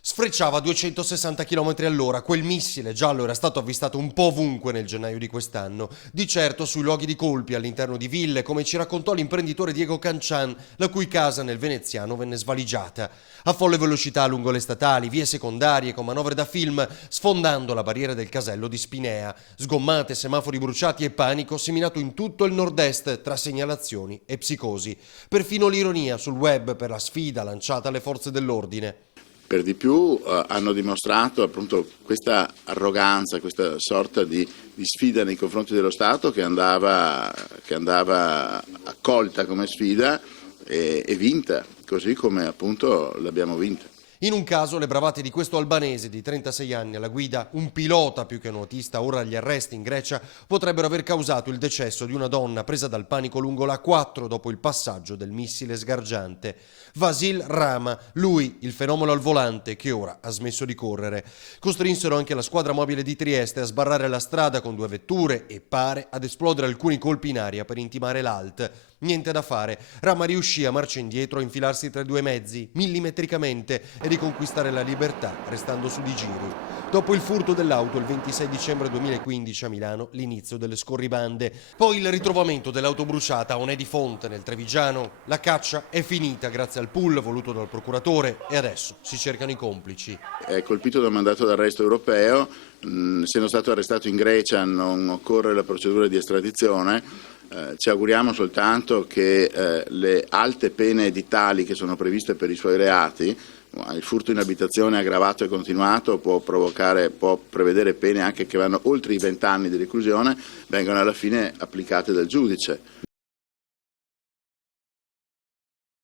Sfrecciava a 260 km all'ora. Quel missile giallo era stato avvistato un po' ovunque nel gennaio di quest'anno. Di certo sui luoghi di colpi all'interno di ville, come ci raccontò l'imprenditore Diego Cancian, la cui casa nel veneziano venne svaligiata. A folle velocità lungo le statali, vie secondarie con manovre da film, sfondando la barriera del casello di Spinea. Sgommate, semafori bruciati e panico seminato in tutto il nord-est tra segnalazioni e psicosi. Perfino l'ironia sul web per la sfida lanciata alle forze dell'ordine. Per di più hanno dimostrato appunto questa arroganza, questa sorta di sfida nei confronti dello Stato che andava accolta come sfida e vinta, così come appunto l'abbiamo vinta. In un caso le bravate di questo albanese di 36 anni alla guida, un pilota più che nuotista, ora agli arresti in Grecia, potrebbero aver causato il decesso di una donna presa dal panico lungo la A4 dopo il passaggio del missile sgargiante. Vasil Rama, lui il fenomeno al volante che ora ha smesso di correre. Costrinsero anche la squadra mobile di Trieste a sbarrare la strada con 2 vetture e pare ad esplodere alcuni colpi in aria per intimare l'alt. Niente da fare, Rama riuscì a marcia indietro a infilarsi tra i 2 mezzi, millimetricamente, e riconquistare la libertà, restando su di giri. Dopo il furto dell'auto il 26 dicembre 2015 a Milano, l'inizio delle scorribande. Poi il ritrovamento dell'auto bruciata a Onè di Fonte, nel Trevigiano. La caccia è finita grazie al pool voluto dal procuratore e adesso si cercano i complici. È colpito da un mandato d'arresto europeo, essendo stato arrestato in Grecia non occorre la procedura di estradizione. Ci auguriamo soltanto che le alte pene edittali che sono previste per i suoi reati, il furto in abitazione aggravato e continuato può prevedere pene anche che vanno oltre i 20 anni di reclusione, vengano alla fine applicate dal giudice.